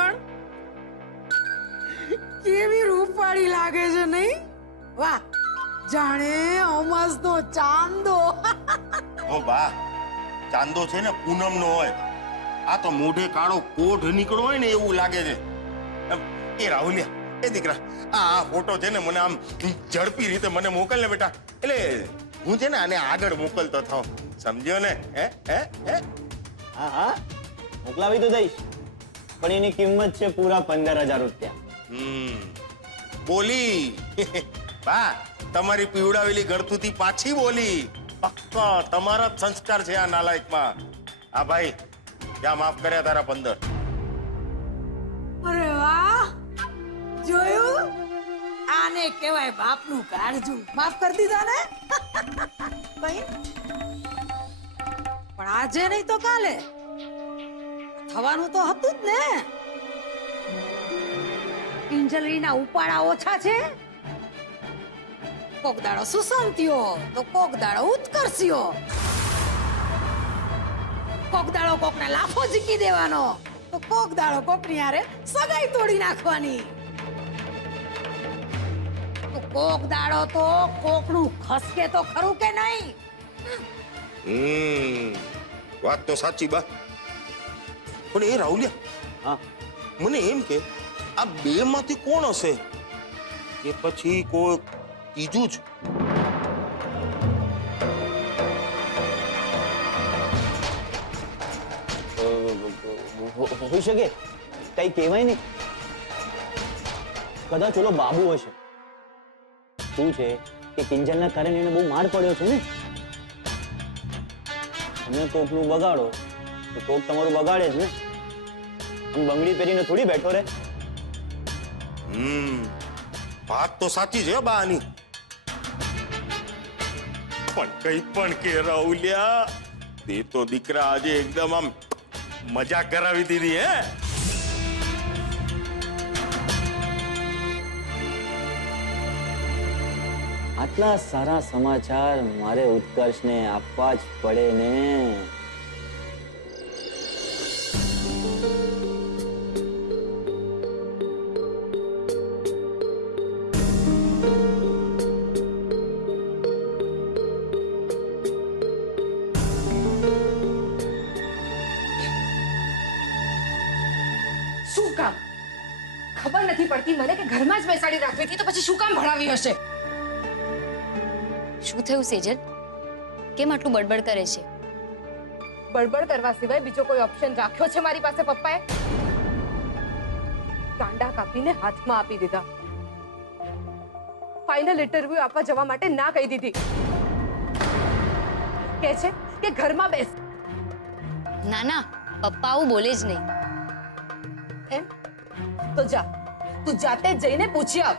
પણ કેવી રૂપાળી લાગે છે નહીં? વાહ, જાણે અમસનો ચાંદો. ઓ બા, ચાંદો છે ને પૂનમ નો હોય, આ તો મોઢે કાળો કોઢ નીકળો હોય ને એવું લાગે છે. એ રાહુલિયા, એ દીકરા, આ ફોટો છે ને મને આમ ઝડપી રીતે મને મોકલ ને બેટા. એટલે હું છે ને આને આગળ મોકલતો થાવ, સમજ્યો ને? હે હે હે હા હા, મોકલાવી તો દઈશ, પણ એની કિંમત છે પૂરા 15,000 રૂપિયા. બોલી બા, તમારી પીવડાવેલી ગળથુથી પાછી બોલી. પક્કા તમારા જ સંસ્કાર છે આ નાલાયકમાં. હા ભાઈ, જ્યાં માફ કર્યા તારા 15. અરે વાહ, જોયું? આને કહેવાય બાપનું કાળજું. માફ કરી દીધા ને? ભાઈ, પણ આજે નહીં તો કાલે થવાનું તો હતું જ ને. કિંજલરીના ઉપાડા ઓછા છે. કોક દાડો સુસંતીઓ તો કોક દાડો ઉત્કર્ષીઓ, કોક દાડો કોકને લાફો ઝીકી દેવાનો તો કોક દાડો કોકની હારે સગાઈ તોડી નાખવાની. તો કોક દાડો તો કોકનું ખસકે તો ખરું કે નહીં? વાત તો સાચી બા, પણ એ રાહુલિયા, હા, મને એમ કે આ બે માંથી કોણ હશે, કે પછી કોઈ ત્રીજું જ? હોઈ શકે, કઈ કહેવાય નહીં. કદાચ ઓલો બાબુ હશે. શું છે કે કિંજલના કારણે એને બહુ માર પડ્યો છે ને. તમે કોકનું બગાડો તો કોક તમારું બગાડે જ ને. આમ બંગડી પહેરીને થોડી બેઠો રે. વાત તો સાચી છે બા આની, પણ કઈ પણ કે રાહુલિયા, તે તો દીકરા આજે એકદમ આમ મજાક કરાવી દીધી. હે, આટલા સારા સમાચાર મારે ઉત્કર્ષને આપવા જ પડે ને. શું કામ? ખબર નથી પડતી મને કે ઘરમાં જ બેસાડી રાખવી હતી તો પછી શું કામ ભણાવી હશે? શું થયું સેજલ? કેમ આટલું બડબડ કરે છે? બડબડ કરવા સિવાય બીજો કોઈ ઓપ્શન રાખ્યો છે મારી પાસે પપ્પાએ? કાંડા કાપીને હાથમાં આપી દીધા. ફાઇનલ ઇન્ટરવ્યુ આપવા જવા માટે ના કહી દીધી. કહે છે કે ઘરમાં બેસ. ના ના, પપ્પા આવું બોલે જ નહીં. એમ તો જા, તું જાતે જઈને પૂછી આવ.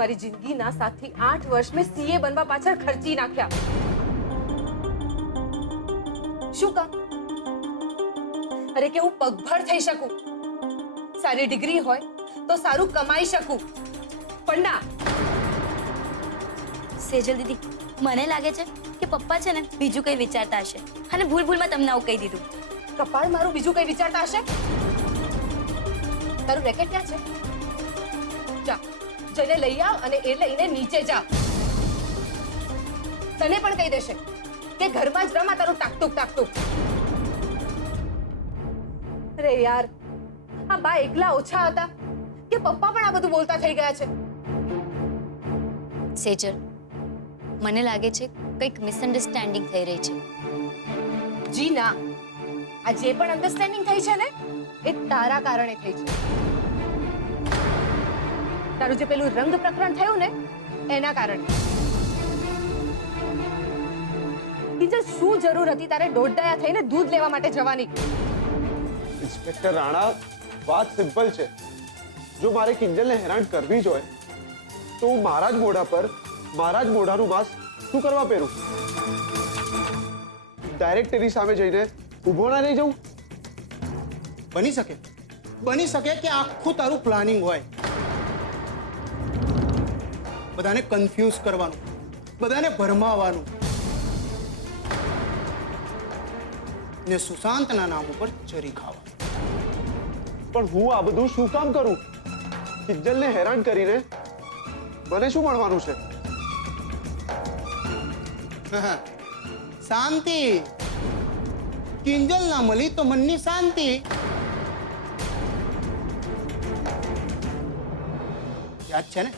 મારી જિંદગીના 7 થી 8 વર્ષ મેં સીએ બનવા પાછળ ખર્ચી નાખ્યા. શું કામ? અરે કે હું પગભર થઈ શકું, સારી ડિગ્રી હોય તો સારું કમાઈ શકું, પણ ના. સેજલ દીદી, મને લાગે છે કે પપ્પા છે ને બીજું કઈ વિચારતા હશે અને ભૂલમાં તમને આવું કહી દીધું. કપાળ મારું બીજું કઈ વિચારતા હશે? તારું રેકેટ ક્યાં છે? જા, જઈને લઈ આવ અને એ લઈને નીચે જા. તને પણ કહી દેશે કે ઘરમાં જ રમા તારું ટાકટુક ટાકટુક. અરે યાર, આ બા એકલા ઓછા હતા કે પપ્પા પણ આ બધું બોલતા થઈ ગયા છે? સેજલ, મને લાગે છે કંઈક મિસઅન્ડરસ્ટેન્ડિંગ થઈ રહી છે. જી ના, આ જે પણ અન્ડરસ્ટેન્ડિંગ થઈ છે ને એ તારા કારણે થઈ છે. તારું જે પેલું રંગ પ્રકરણ થયું ને એના કારણે. બીજા શું જરૂર હતી તારે દોડડાયા થઈને દૂધ લેવા માટે જવાની? ઇન્સ્પેક્ટર રાણા, વાત સિમ્પલ છે. જો મારે કિંજલને હેરાન કરવી જ હોય તો હું મારા જ મોઢા પર મારા જ મોઢાનું માસ્ક શું કરવા પહેરું? ડાયરેક્ટ તેની સામે જઈને ઊભો ના રહી જવું? બની શકે કે આખું તારું પ્લાનિંગ હોય. બધાને કન્ફ્યુઝ કરવાનું, બધાને ભરમાવાનું. ને સુશાંતના નામ ઉપર ચરી ખાવા. પણ હું આ બધું શું કામ કરું? કિંજલને હેરાન કરીને મને શું મળવાનું છે? શાંતિ. કિંજલ ના મળી તો મનની શાંતિ. યાદ છે ને?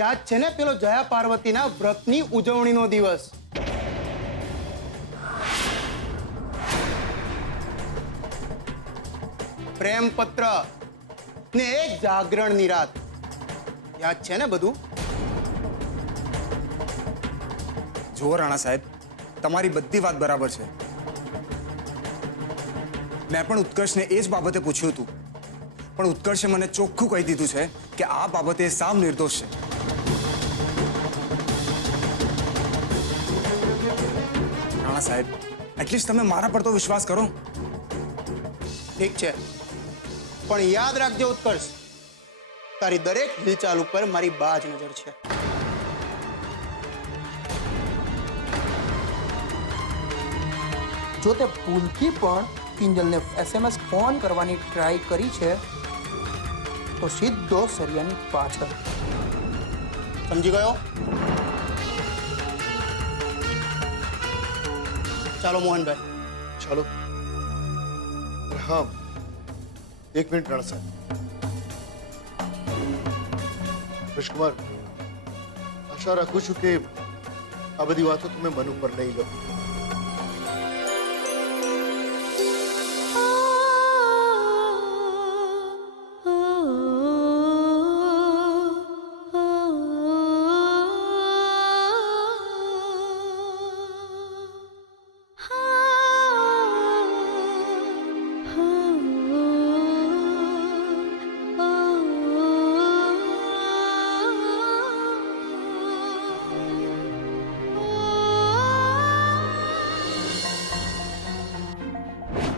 યાદ છે ને પેલો જયા પાર્વતીના વ્રતની ઉજવણીનો દિવસ? પ્રેમ પત્ર ને એક જાગરણની રાત. યાદ છે ને બધું? જુઓ રાણા સાહેબ, તમારી બધી વાત બરાબર છે. મેં પણ ઉત્કર્ષને એ જ બાબતે પૂછ્યું હતું, પણ ઉત્કર્ષે મને ચોખ્ખું કહી દીધું છે કે આ બાબતે સાવ નિર્દોષ છે. રાણા સાહેબ, એટલીસ્ટ તમે મારા પર તો વિશ્વાસ કરો. ઠીક છે, પણ યાદ રાખજો ઉત્કર્ષ, તારી દરેક હિલચાલ ઉપર મારી બાજ નજર છે. જો તે ભૂલથી પણ કિંજલને SMS ફોન કરવાની ટ્રાય કરી છે તો સીધો સરિયાની પાછળ. સમજી ગયો? ચાલો મોહનભાઈ. ચાલો. હા, એક મિનિટ રાણા સાહેબ. કૃષ્ણકુમાર, આશા રાખું છું કે આ બધી વાતો તમે મન ઉપર નહીં લો.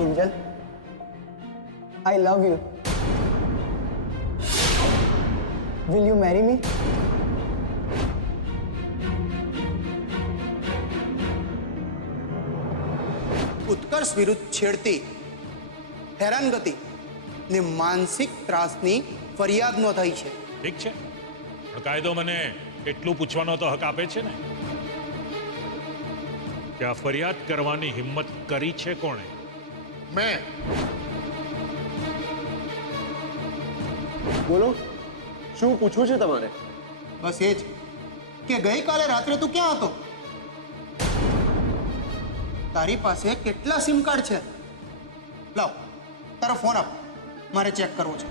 Kinjal, I love you. Will you marry me? ઉત્કર્ષ વિરુદ્ધ છેડતી, હેરાનગતિ ને માનસિક ત્રાસની ફરિયાદ નોંધાઈ છે. ઠીક છે, પણ કાયદો મને એટલું પૂછવાનો તો હક આપે છે ને કે આ ફરિયાદ કરવાની હિંમત કરી છે કોણે? મેં. બોલો, શું પૂછવું છે તમારે? બસ એ જ કે ગઈકાલે રાત્રે તું ક્યાં હતો? તારી પાસે કેટલા સિમ કાર્ડ છે? લાવ, તારો ફોન આપ, મારે ચેક કરવો છે.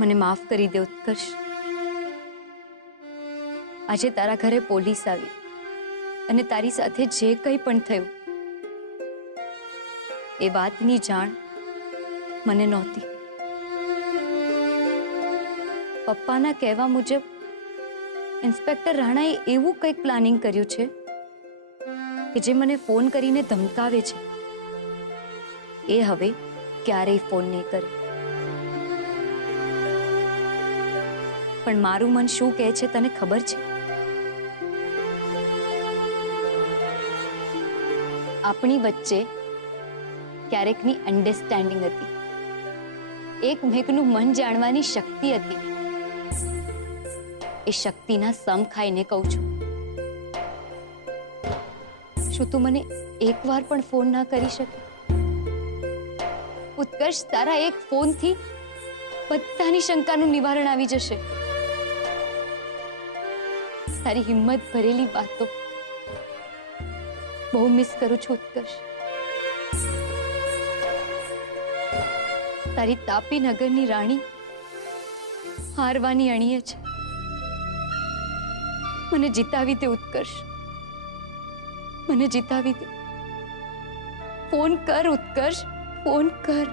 મને માફ કરી દે ઉત્કર્ષ. આજે તારા ઘરે પોલીસ આવી અને તારી સાથે જે કંઈ પણ થયું એ વાતની જાણ મને નહોતી. પપ્પાના કહેવા મુજબ ઇન્સ્પેક્ટર રાણાએ એવું કંઈક પ્લાનિંગ કર્યું છે કે જે મને ફોન કરીને ધમકાવે છે. એ હવે ક્યારેય ફોન નહીં કરે. પણ મારું મન શું કહે છે તને ખબર છે? આપણી વચ્ચે ક્યારેકની અન્ડરસ્ટેન્ડિંગ હતી, એકમેકનું મન જાણવાની શક્તિ હતી. એ શક્તિના સમ ખાઈને કહું છું, શું તું મને એકવાર પણ ફોન ના કરી શકે? ઉત્કર્ષ, તારા એક ફોનથી બધાની શંકાનું નિવારણ આવી જશે. તારી હિંમત ભરેલી વાતો બહુ મિસ કરું છું ઉત્કર્ષ. તારી તાપી નગરની રાણી હારવાની અણીએ છે. મને જીતાવી દે ઉત્કર્ષ, મને જીતાવી દે. ફોન કર ઉત્કર્ષ, ફોન કર.